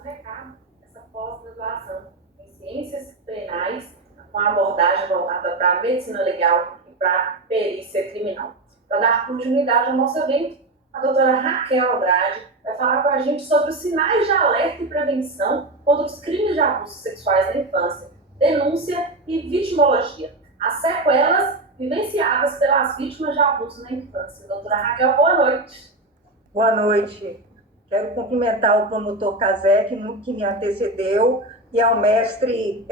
o recado dessa pós-graduação em ciências penais, com a abordagem voltada para a medicina legal e para a perícia criminal. Para dar continuidade ao nosso evento, a doutora Raquel Andrade vai falar com a gente sobre os sinais de alerta e prevenção contra os crimes de abusos sexuais na infância, denúncia e vitimologia, as sequelas vivenciadas pelas vítimas de abuso na infância. Doutora Raquel, boa noite. Boa noite. Quero cumprimentar o promotor Casek, que me antecedeu, e ao mestre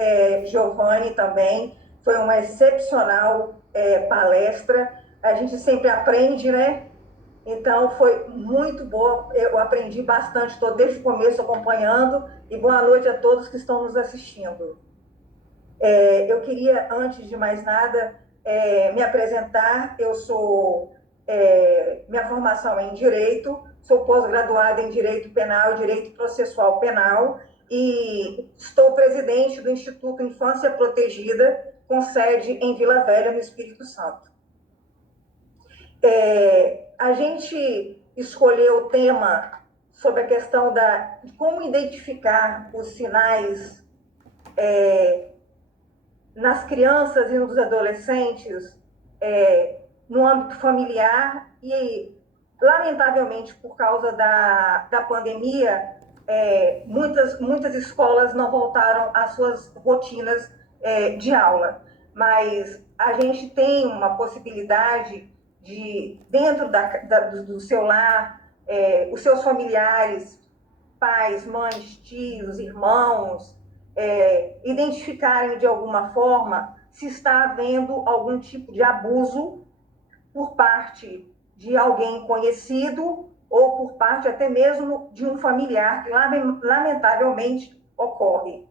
Giovanni também. Foi uma excepcional palestra. A gente sempre aprende, né? Então, foi muito boa. Eu aprendi bastante, estou desde o começo acompanhando. E boa noite a todos que estão nos assistindo. Eu queria, antes de mais nada, me apresentar. Eu sou... minha formação é em Direito, sou pós-graduada em Direito Penal e Direito Processual Penal, e estou presidente do Instituto Infância Protegida, com sede em Vila Velha, no Espírito Santo. A gente escolheu o tema sobre a questão de como identificar os sinais nas crianças e nos adolescentes no âmbito familiar e, lamentavelmente, por causa da pandemia, muitas escolas não voltaram às suas rotinas de aula. Mas a gente tem uma possibilidade de, dentro do seu lar, os seus familiares, pais, mães, tios, irmãos, identificarem de alguma forma se está havendo algum tipo de abuso por parte de alguém conhecido ou por parte até mesmo de um familiar, que lamentavelmente ocorre.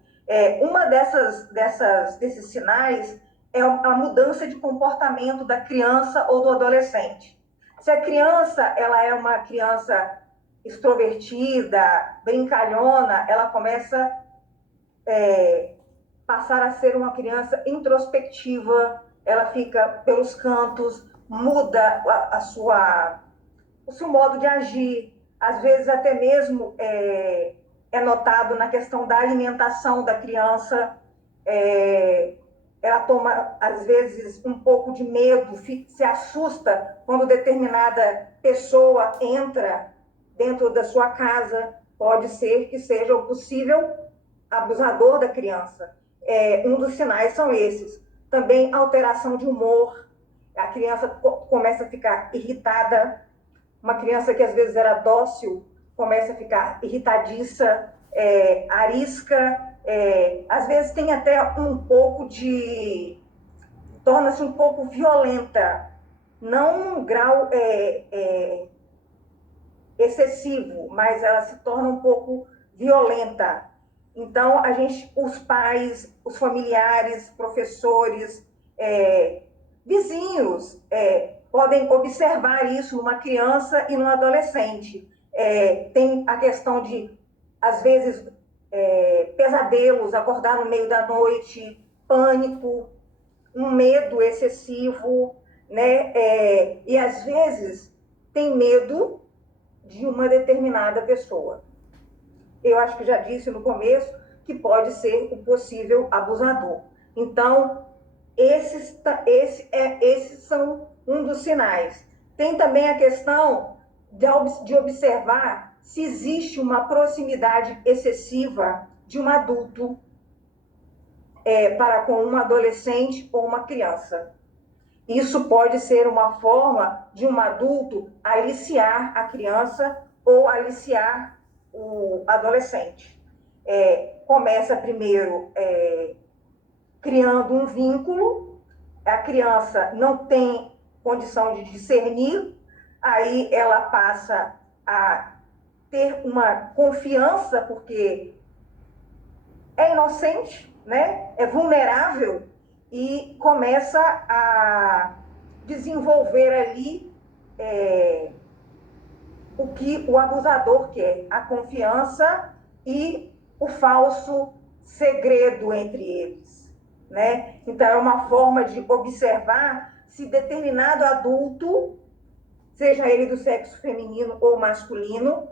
Uma desses sinais é a mudança de comportamento da criança ou do adolescente. Se a criança ela é uma criança extrovertida, brincalhona, ela começa a passar a ser uma criança introspectiva, ela fica pelos cantos, muda o seu modo de agir, às vezes até mesmo é notado na questão da alimentação da criança, ela toma, às vezes, um pouco de medo, se assusta quando determinada pessoa entra dentro da sua casa, pode ser que seja o possível abusador da criança. Um dos sinais são esses. Também alteração de humor, a criança começa a ficar irritada, uma criança que às vezes era dócil começa a ficar irritadiça, arisca, às vezes tem até um pouco torna-se um pouco violenta, não um grau excessivo, mas ela se torna um pouco violenta. Então, os pais, os familiares, professores, vizinhos, podem observar isso numa criança e num adolescente. Tem a questão de, às vezes, pesadelos, acordar no meio da noite, pânico, um medo excessivo, né? E, às vezes, tem medo de uma determinada pessoa. Eu acho que já disse no começo que pode ser o possível abusador. Então, esses são um dos sinais. Tem também a questão de observar se existe uma proximidade excessiva de um adulto para com um adolescente ou uma criança. Isso pode ser uma forma de um adulto aliciar a criança ou aliciar o adolescente. Começa primeiro criando um vínculo, a criança não tem condição de discernir, aí ela passa a ter uma confiança, porque é inocente, né? É vulnerável, e começa a desenvolver ali o que o abusador quer, a confiança e o falso segredo entre eles, né? Então, é uma forma de observar se determinado adulto, seja ele do sexo feminino ou masculino,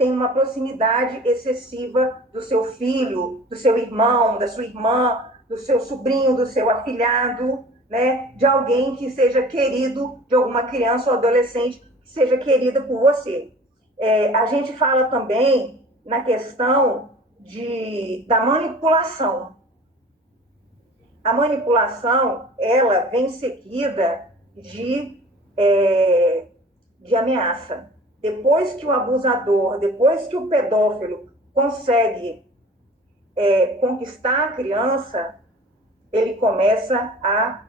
tem uma proximidade excessiva do seu filho, do seu irmão, da sua irmã, do seu sobrinho, do seu afilhado, né? De alguém que seja querido, de alguma criança ou adolescente que seja querida por você. A gente fala também na questão da manipulação. A manipulação, ela vem seguida de ameaça. Depois que o abusador, depois que o pedófilo consegue conquistar a criança, ele começa a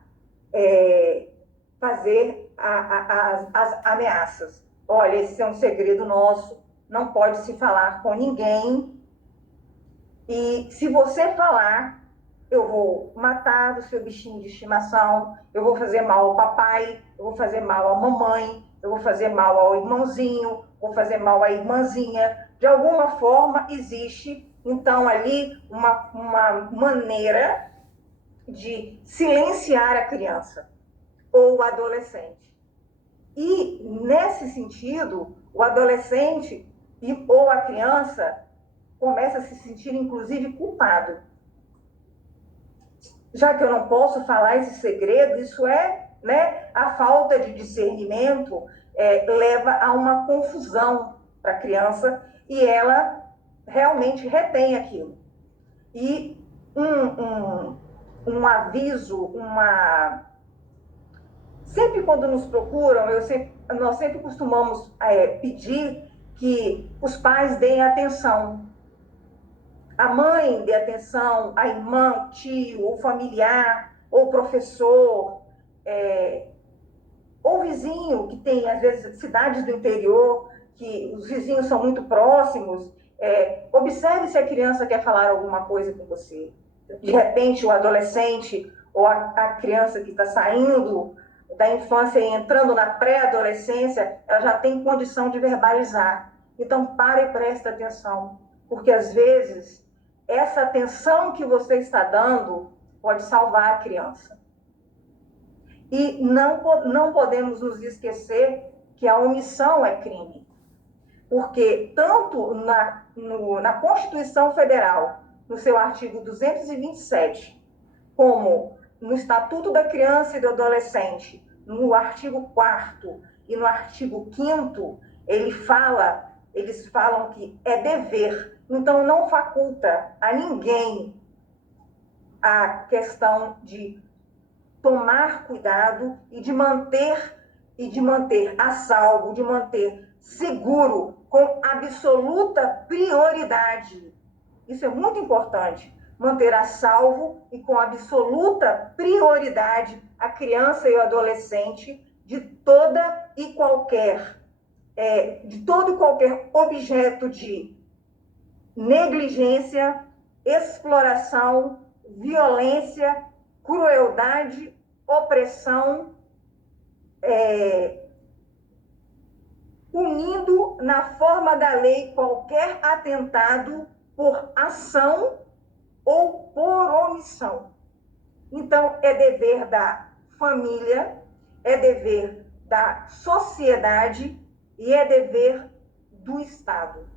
fazer as ameaças. Olha, esse é um segredo nosso, não pode se falar com ninguém, e se você falar, eu vou matar o seu bichinho de estimação, eu vou fazer mal ao papai, eu vou fazer mal à mamãe, eu vou fazer mal ao irmãozinho, vou fazer mal à irmãzinha. De alguma forma existe, então, ali uma maneira de silenciar a criança ou o adolescente. E, nesse sentido, o adolescente ou a criança começa a se sentir, inclusive, culpado. Já que eu não posso falar esse segredo, isso a falta de discernimento leva a uma confusão para a criança e ela realmente retém aquilo. E um aviso, sempre quando nos procuram, nós sempre costumamos pedir que os pais deem atenção. A mãe dê atenção, a irmã, o tio, o familiar, ou o professor, ou vizinho, que tem, às vezes, cidades do interior, que os vizinhos são muito próximos. Observe se a criança quer falar alguma coisa com você. De repente, o adolescente ou a criança que está saindo da infância e entrando na pré-adolescência, ela já tem condição de verbalizar. Então, pare e preste atenção, porque, às vezes, essa atenção que você está dando pode salvar a criança. E não podemos nos esquecer que a omissão é crime. Porque tanto na Constituição Federal, no seu artigo 227, como no Estatuto da Criança e do Adolescente, no artigo 4º e no artigo 5º, eles falam que é dever. Então, não faculta a ninguém a questão de tomar cuidado e de manter a salvo, de manter seguro com absoluta prioridade. Isso é muito importante, manter a salvo e com absoluta prioridade a criança e o adolescente de todo e qualquer objeto de negligência, exploração, violência, crueldade, opressão, punindo na forma da lei qualquer atentado por ação ou por omissão. Então, é dever da família, é dever da sociedade e é dever do Estado.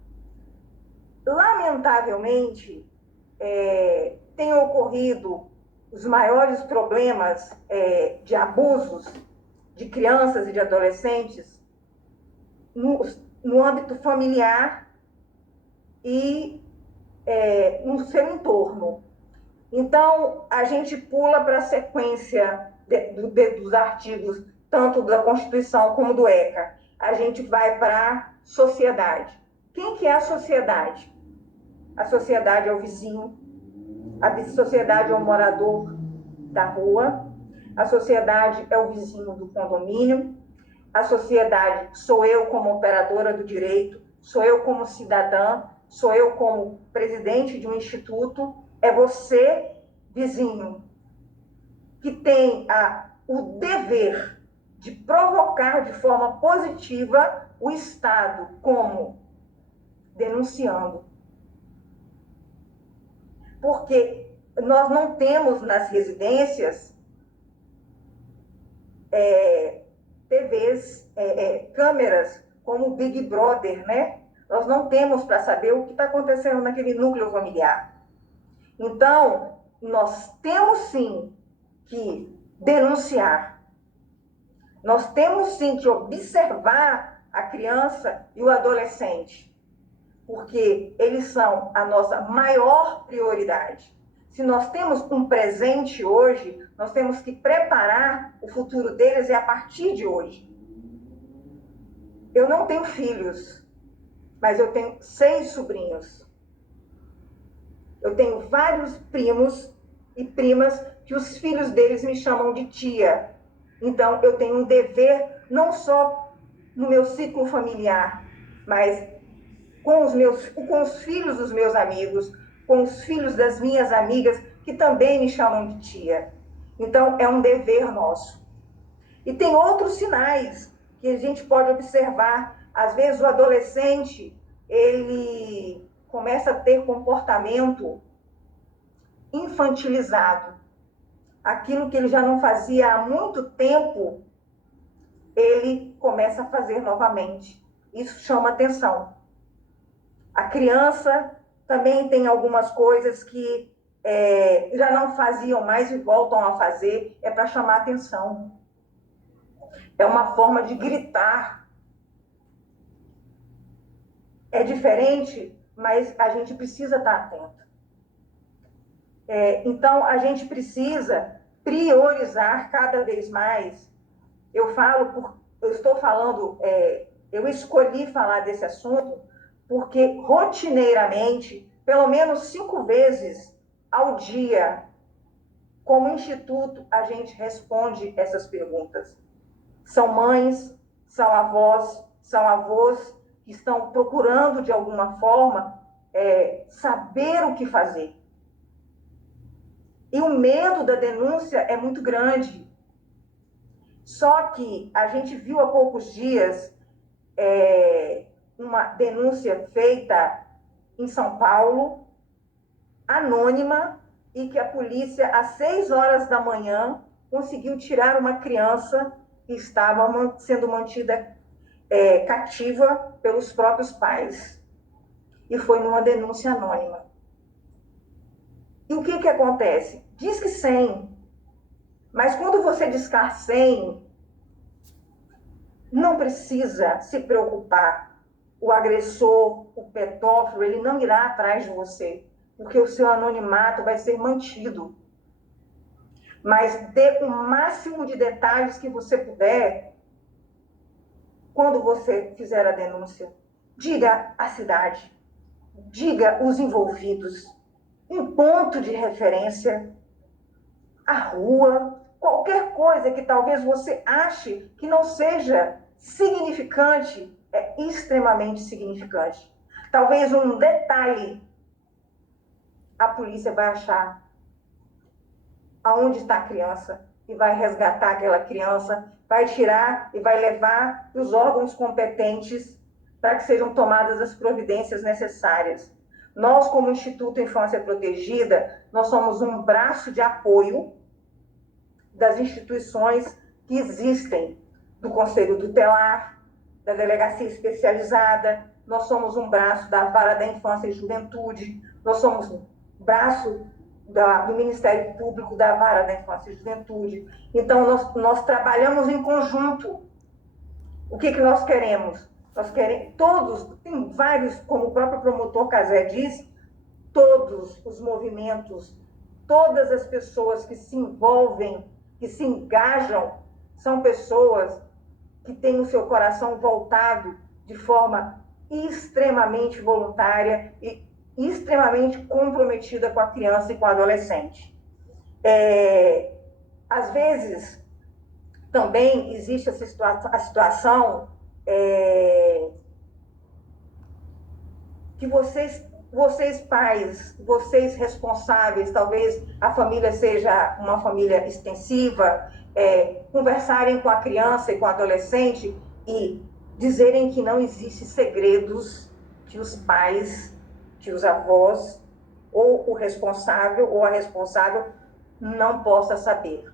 Lamentavelmente, tem ocorrido os maiores problemas de abusos de crianças e de adolescentes no âmbito familiar e no seu entorno. Então, a gente pula para a sequência dos artigos, tanto da Constituição como do ECA. A gente vai para a sociedade. Quem que é a sociedade? A sociedade é o vizinho, a sociedade é o morador da rua, a sociedade é o vizinho do condomínio, a sociedade sou eu como operadora do direito, sou eu como cidadã, sou eu como presidente de um instituto, é você, vizinho, que tem o dever de provocar de forma positiva o Estado, como denunciando. Porque nós não temos nas residências TVs, câmeras como o Big Brother, né? Nós não temos para saber o que está acontecendo naquele núcleo familiar. Então, nós temos sim que denunciar, nós temos sim que observar a criança e o adolescente, porque eles são a nossa maior prioridade. Se nós temos um presente hoje, nós temos que preparar o futuro deles a partir de hoje. Eu não tenho filhos, mas eu tenho 6 sobrinhos. Eu tenho vários primos e primas que os filhos deles me chamam de tia. Então, eu tenho um dever, não só no meu ciclo familiar, mas com os filhos dos meus amigos, com os filhos das minhas amigas, que também me chamam de tia. Então, é um dever nosso. E tem outros sinais que a gente pode observar. Às vezes, o adolescente, ele começa a ter comportamento infantilizado. Aquilo que ele já não fazia há muito tempo, ele começa a fazer novamente. Isso chama atenção. A criança também tem algumas coisas que já não faziam mais e voltam a fazer, é para chamar atenção. É uma forma de gritar. É diferente, mas a gente precisa estar atento. Então, a gente precisa priorizar cada vez mais. Eu estou falando, eu escolhi falar desse assunto porque rotineiramente, pelo menos 5 vezes ao dia, como instituto, a gente responde essas perguntas. São mães, são avós, são avós que estão procurando, de alguma forma, saber o que fazer. E o medo da denúncia é muito grande. Só que a gente viu há poucos dias uma denúncia feita em São Paulo, anônima, e que a polícia, às 6 horas da manhã, conseguiu tirar uma criança que estava sendo mantida cativa pelos próprios pais. E foi numa denúncia anônima. E o que acontece? Diz que 100. Mas quando você discar 100, não precisa se preocupar. O agressor, o pedófilo, ele não irá atrás de você, porque o seu anonimato vai ser mantido. Mas dê o máximo de detalhes que você puder quando você fizer a denúncia. Diga a cidade, diga os envolvidos, um ponto de referência, a rua, qualquer coisa que talvez você ache que não seja significante, é extremamente significante. Talvez um detalhe, a polícia vai achar aonde está a criança e vai resgatar aquela criança, vai tirar e vai levar para os órgãos competentes para que sejam tomadas as providências necessárias. Nós, como Instituto Infância Protegida, nós somos um braço de apoio das instituições que existem, do Conselho Tutelar, da Delegacia Especializada, nós somos um braço da Vara da Infância e Juventude, nós somos um braço do Ministério Público, da Vara da Infância e Juventude. Então, nós trabalhamos em conjunto. O que nós queremos? Nós queremos, todos, tem vários, como o próprio promotor Casé disse, todos os movimentos, todas as pessoas que se envolvem, que se engajam, são pessoas que têm o seu coração voltado de forma extremamente voluntária e extremamente comprometida com a criança e com o adolescente. Às vezes, também existe a situação que vocês pais, vocês responsáveis, talvez a família seja uma família extensiva, conversarem com a criança e com o adolescente e dizerem que não existem segredos que os pais, que os avós, ou o responsável ou a responsável não possa saber.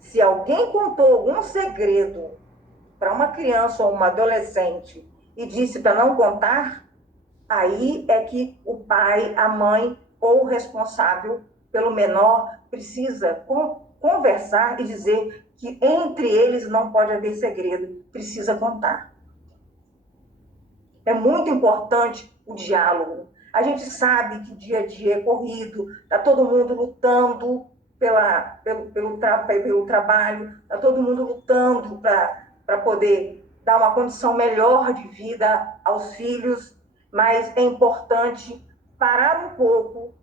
Se alguém contou algum segredo para uma criança ou uma adolescente e disse para não contar, aí é que o pai, a mãe ou o responsável pelo menor precisa conversar e dizer que entre eles não pode haver segredo, precisa contar. É muito importante o diálogo. A gente sabe que o dia a dia é corrido, está todo mundo lutando pelo trabalho, está todo mundo lutando para poder dar uma condição melhor de vida aos filhos, mas é importante parar um pouco,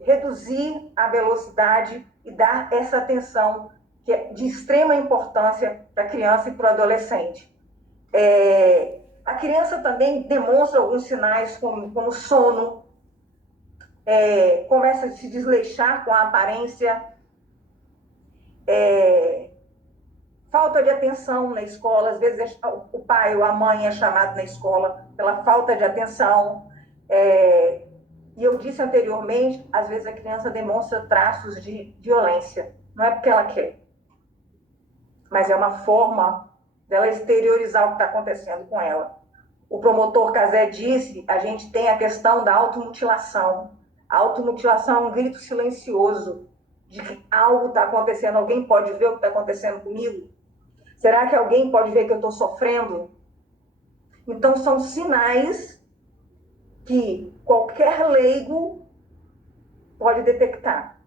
reduzir a velocidade e dar essa atenção que é de extrema importância para a criança e para o adolescente. A criança também demonstra alguns sinais como sono, começa a se desleixar com a aparência, falta de atenção na escola, às vezes o pai ou a mãe é chamado na escola pela falta de atenção. E eu disse anteriormente, às vezes a criança demonstra traços de violência, não é porque ela quer, mas é uma forma dela exteriorizar o que está acontecendo com ela. O promotor Cazé disse, a gente tem a questão da automutilação. A automutilação é um grito silencioso de que algo está acontecendo. Alguém pode ver o que está acontecendo comigo? Será que alguém pode ver que eu estou sofrendo? Então, são sinais que qualquer leigo pode detectar.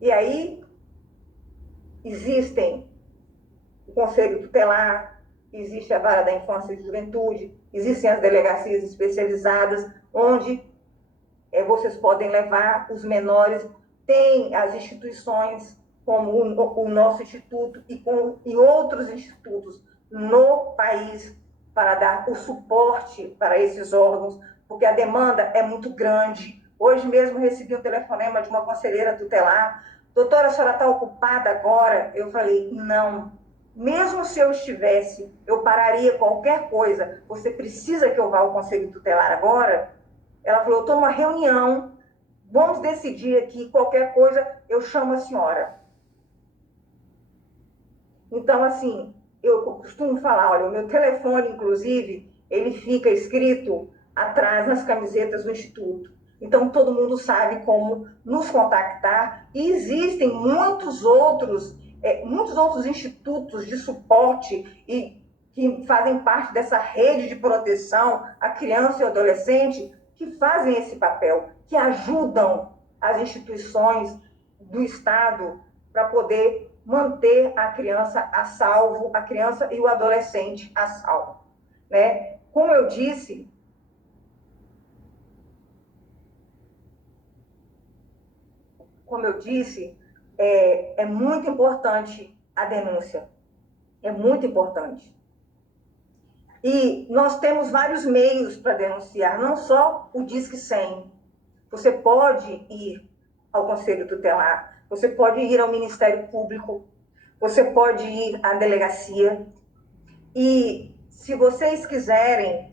E aí, existem o Conselho Tutelar, existe a Vara da Infância e Juventude, existem as delegacias especializadas, onde vocês podem levar os menores, tem as instituições como o nosso instituto e outros institutos no país para dar o suporte para esses órgãos, porque a demanda é muito grande. Hoje mesmo recebi um telefonema de uma conselheira tutelar: doutora, a senhora está ocupada agora? Eu falei, não. Mesmo se eu estivesse, eu pararia qualquer coisa. Você precisa que eu vá ao Conselho Tutelar agora? Ela falou, eu estou numa reunião, vamos decidir aqui, qualquer coisa, eu chamo a senhora. Então, assim, eu costumo falar, olha, o meu telefone, inclusive, ele fica escrito atrás nas camisetas do Instituto. Então, todo mundo sabe como nos contactar. E existem muitos outros institutos de suporte e que fazem parte dessa rede de proteção à criança e ao adolescente, que fazem esse papel, que ajudam as instituições do Estado para poder manter a criança a salvo, a criança e o adolescente a salvo, né? Como eu disse, é muito importante a denúncia, é muito importante. E nós temos vários meios para denunciar, não só o Disque 100. Você pode ir ao Conselho Tutelar, você pode ir ao Ministério Público, você pode ir à delegacia. E se vocês quiserem,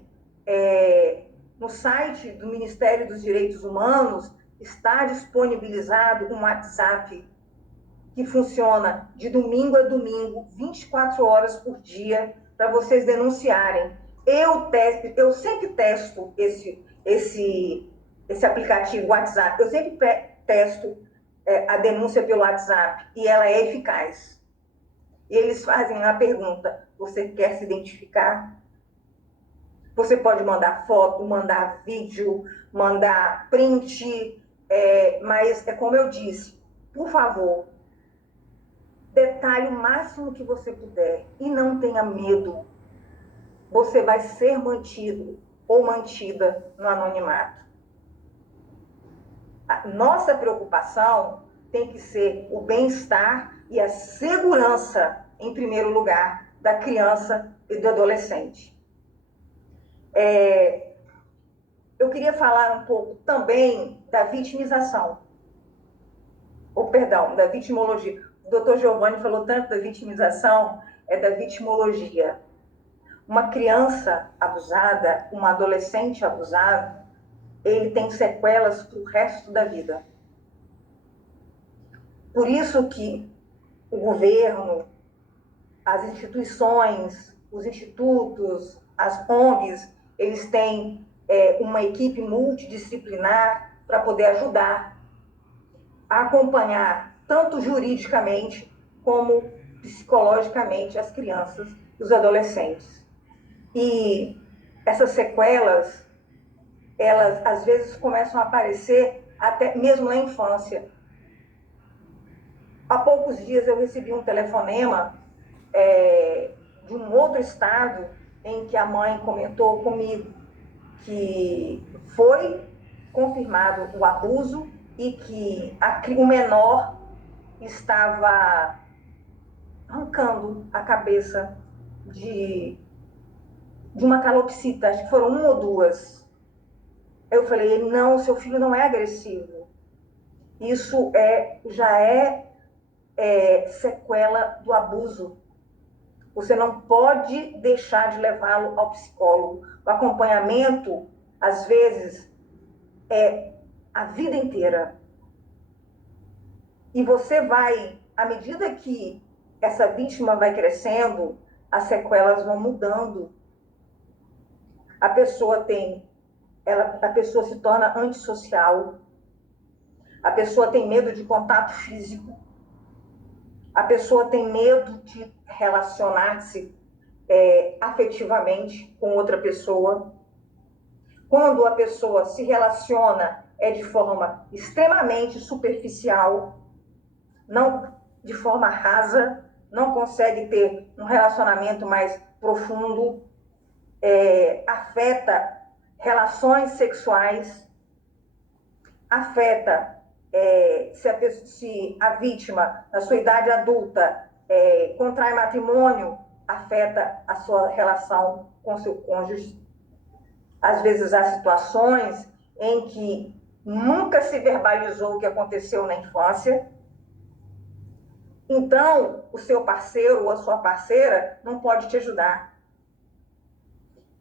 no site do Ministério dos Direitos Humanos está disponibilizado um WhatsApp que funciona de domingo a domingo, 24 horas por dia, para vocês denunciarem. Eu sempre testo esse aplicativo WhatsApp, eu sempre testo a denúncia pelo WhatsApp e ela é eficaz. E eles fazem a pergunta, você quer se identificar? Você pode mandar foto, mandar vídeo, mandar print, mas é como eu disse, por favor, detalhe o máximo que você puder e não tenha medo. Você vai ser mantido ou mantida no anonimato. A nossa preocupação tem que ser o bem-estar e a segurança, em primeiro lugar, da criança e do adolescente. Eu queria falar um pouco também da vitimização, da vitimologia. O doutor Giovanni falou tanto da vitimização, da vitimologia. Uma criança abusada, um adolescente abusado, ele tem sequelas para o resto da vida. Por isso que o governo, as instituições, os institutos, as ONGs, eles têm uma equipe multidisciplinar para poder ajudar a acompanhar, tanto juridicamente como psicologicamente, as crianças e os adolescentes. E essas sequelas, elas às vezes começam a aparecer até mesmo na infância. Há poucos dias eu recebi um telefonema de um outro estado em que a mãe comentou comigo que foi confirmado o abuso e que o menor estava arrancando a cabeça de uma calopsita, acho que foram uma ou duas. Eu falei, não, seu filho não é agressivo. Isso já é sequela do abuso. Você não pode deixar de levá-lo ao psicólogo. O acompanhamento, às vezes, é a vida inteira. E você vai, à medida que essa vítima vai crescendo, as sequelas vão mudando. A pessoa se torna antissocial, a pessoa tem medo de contato físico, a pessoa tem medo de relacionar-se afetivamente com outra pessoa. Quando a pessoa se relaciona, é de forma extremamente superficial, não de forma rasa, não consegue ter um relacionamento mais profundo, afeta relações sexuais, afeta se a vítima, na sua idade adulta, contrai matrimônio, afeta a sua relação com seu cônjuge. Às vezes há situações em que nunca se verbalizou o que aconteceu na infância. Então, o seu parceiro ou a sua parceira não pode te ajudar,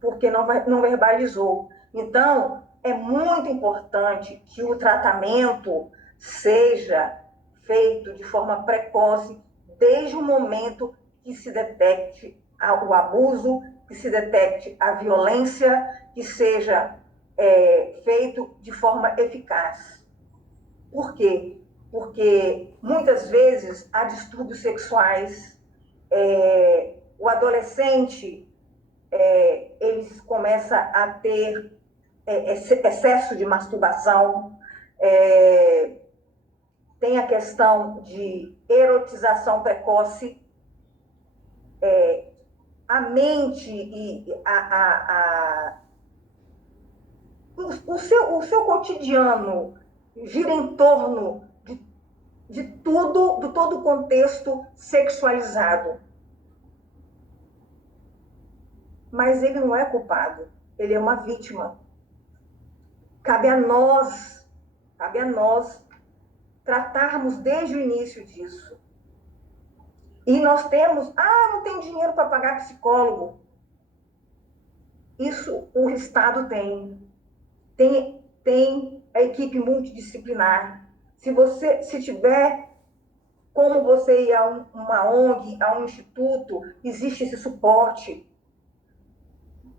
porque não verbalizou. Então, é muito importante que o tratamento seja feito de forma precoce, desde o momento que se detecte o abuso, que se detecte a violência, que seja feito de forma eficaz. Por quê? Porque muitas vezes há distúrbios sexuais, o adolescente ele começa a ter excesso de masturbação, tem a questão de erotização precoce, a mente e o seu cotidiano gira em torno de todo o contexto sexualizado. Mas ele não é culpado, ele é uma vítima. Cabe a nós tratarmos desde o início disso. E nós temos, não tem dinheiro para pagar psicólogo. Isso o Estado tem. Tem a equipe multidisciplinar. Se tiver como você ir a uma ONG, a um instituto, existe esse suporte.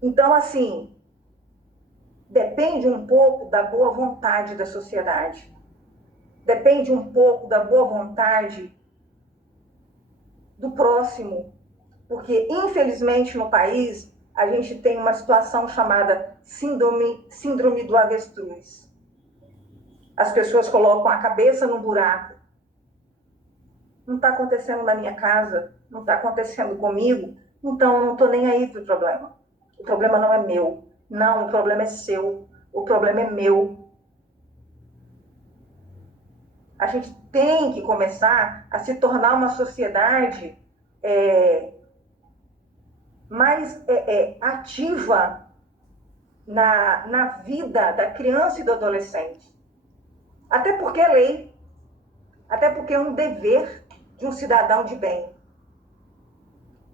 Então, assim, depende um pouco da boa vontade da sociedade. Depende um pouco da boa vontade do próximo. Porque, infelizmente, no país, a gente tem uma situação chamada síndrome do avestruz. As pessoas colocam a cabeça no buraco. Não está acontecendo na minha casa, não está acontecendo comigo, então eu não estou nem aí para o problema. O problema não é meu. Não, o problema é seu. O problema é meu. A gente tem que começar a se tornar uma sociedade mais ativa na vida da criança e do adolescente. Até porque é lei. Até porque é um dever de um cidadão de bem.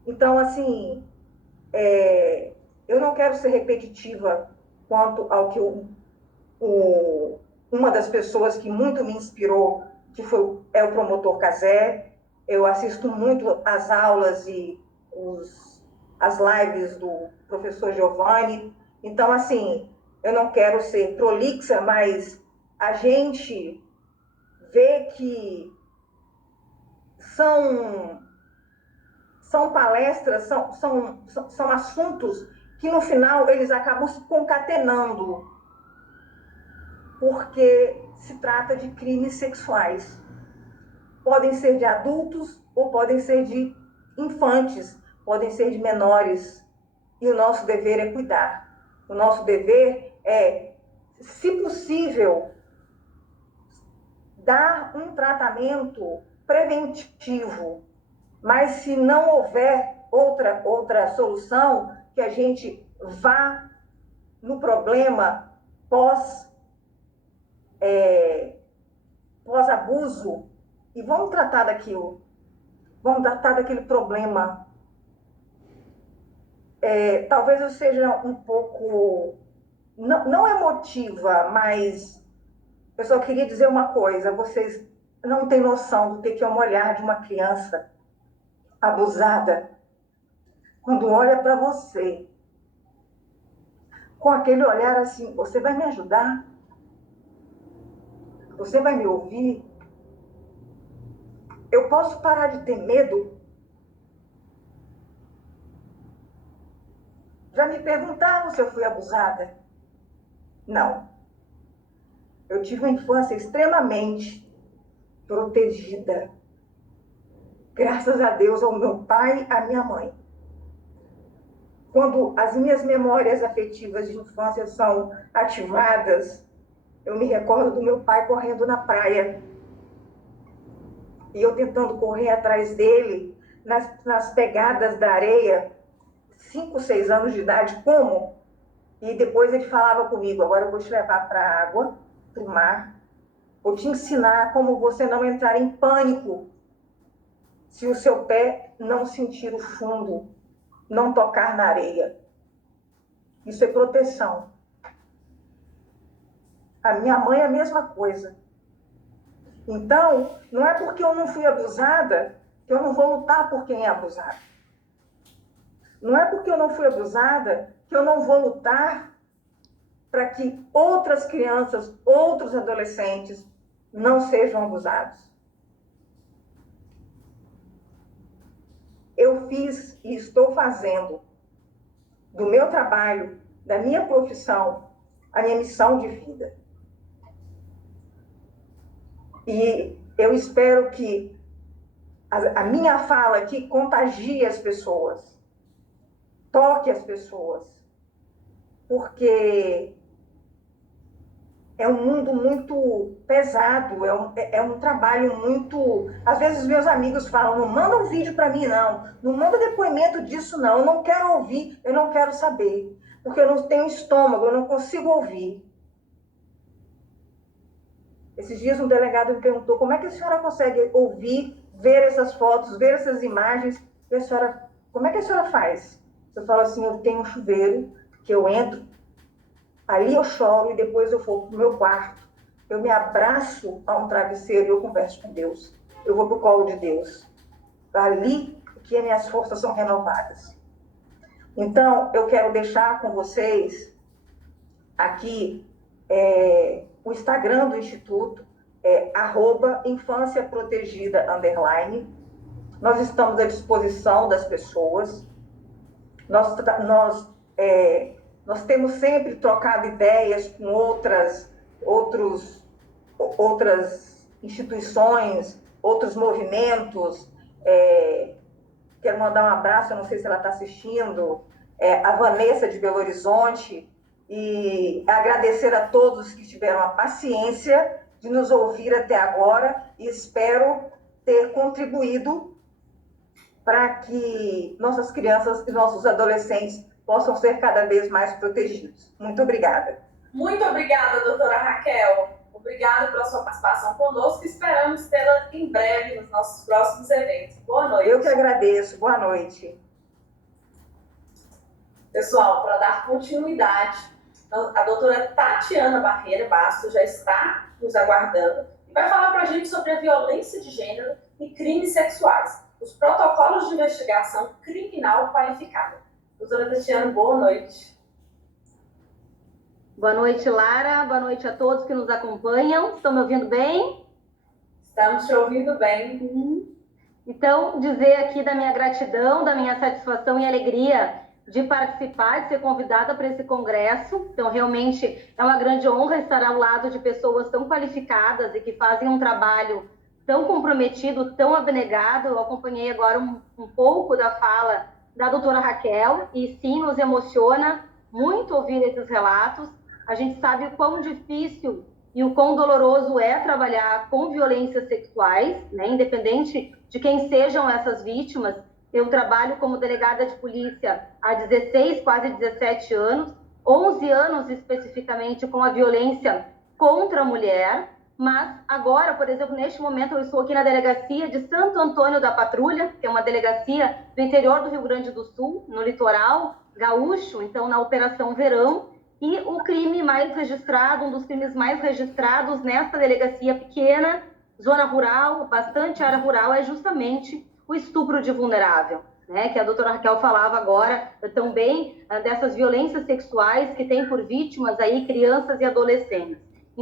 Então, assim, eu não quero ser repetitiva quanto ao que uma das pessoas que muito me inspirou, que é o promotor Cazé. Eu assisto muito às aulas e as lives do professor Giovanni. Então, assim, eu não quero ser prolixa, mas a gente vê que são palestras, são assuntos que no final eles acabam se concatenando, porque se trata de crimes sexuais. Podem ser de adultos ou podem ser de infantes, podem ser de menores. E o nosso dever é cuidar. O nosso dever é, se possível, dar um tratamento preventivo. Mas se não houver outra solução, que a gente vá no problema pós-abuso e vamos tratar daquilo. Vamos tratar daquele problema. Talvez eu seja um pouco, não emotiva, mas eu só queria dizer uma coisa: vocês não têm noção do que é um olhar de uma criança abusada quando olha para você com aquele olhar assim: você vai me ajudar? Você vai me ouvir? Eu posso parar de ter medo? Já me perguntaram se eu fui abusada? Não. Eu tive uma infância extremamente protegida. Graças a Deus, ao meu pai e à minha mãe. Quando as minhas memórias afetivas de infância são ativadas, eu me recordo do meu pai correndo na praia. E eu tentando correr atrás dele, nas pegadas da areia, 5, 6 anos de idade, como? E depois ele falava comigo: agora eu vou te levar para a água, para o mar, vou te ensinar como você não entrar em pânico se o seu pé não sentir o fundo, não tocar na areia. Isso é proteção. A minha mãe é a mesma coisa. Então, não é porque eu não fui abusada que eu não vou lutar por quem é abusado. Não é porque eu não fui abusada que eu não vou lutar para que outras crianças, outros adolescentes não sejam abusados. Eu fiz e estou fazendo do meu trabalho, da minha profissão, a minha missão de vida. E eu espero que a minha fala aqui contagie as pessoas, toque as pessoas, porque é um mundo muito pesado, é um trabalho muito... Às vezes meus amigos falam: não manda um vídeo para mim, não manda depoimento disso, não, eu não quero ouvir, eu não quero saber, porque eu não tenho estômago, eu não consigo ouvir. Esses dias um delegado me perguntou: como é que a senhora consegue ouvir, ver essas fotos, ver essas imagens, e a senhora, como é que a senhora faz? Eu falo assim: eu tenho um chuveiro que eu entro, ali eu choro e depois eu vou para o meu quarto, eu me abraço a um travesseiro e eu converso com Deus. Eu vou para o colo de Deus. Ali que minhas forças são renovadas. Então, eu quero deixar com vocês aqui o Instagram do Instituto, @infânciaprotegida_. Nós estamos à disposição das pessoas. Nós temos sempre trocado ideias com outras instituições, outros movimentos. Quero mandar um abraço, eu não sei se ela está assistindo, a Vanessa de Belo Horizonte, e agradecer a todos que tiveram a paciência de nos ouvir até agora, e espero ter contribuído para que nossas crianças e nossos adolescentes possam ser cada vez mais protegidos. Muito obrigada. Muito obrigada, doutora Raquel. Obrigada pela sua participação conosco e esperamos tê-la em breve nos nossos próximos eventos. Boa noite. Eu que agradeço. Boa noite. Pessoal, para dar continuidade, a doutora Tatiana Barreira Bastos já está nos aguardando e vai falar para a gente sobre a violência de gênero e crimes sexuais, os protocolos de investigação criminal qualificada. Doutora Tatiana, boa noite. Boa noite, Lara. Boa noite a todos que nos acompanham. Estão me ouvindo bem? Estamos te ouvindo bem. Então, dizer aqui da minha gratidão, da minha satisfação e alegria de participar, de ser convidada para esse congresso. Então, realmente é uma grande honra estar ao lado de pessoas tão qualificadas e que fazem um trabalho tão comprometido, tão abnegado. Eu acompanhei agora um pouco da fala da doutora Raquel e sim, nos emociona muito ouvir esses relatos. A gente sabe o quão difícil e o quão doloroso é trabalhar com violências sexuais, né? Independente de quem sejam essas vítimas. Eu trabalho como delegada de polícia há 16, quase 17 anos, 11 anos especificamente com a violência contra a mulher, mas agora, por exemplo, neste momento eu estou aqui na delegacia de Santo Antônio da Patrulha, que é uma delegacia do interior do Rio Grande do Sul, no litoral gaúcho, então na Operação Verão, e o crime mais registrado, um dos crimes mais registrados nessa delegacia pequena, zona rural, bastante área rural, é justamente o estupro de vulnerável, né? Que a doutora Raquel falava agora também dessas violências sexuais que tem por vítimas aí crianças e adolescentes.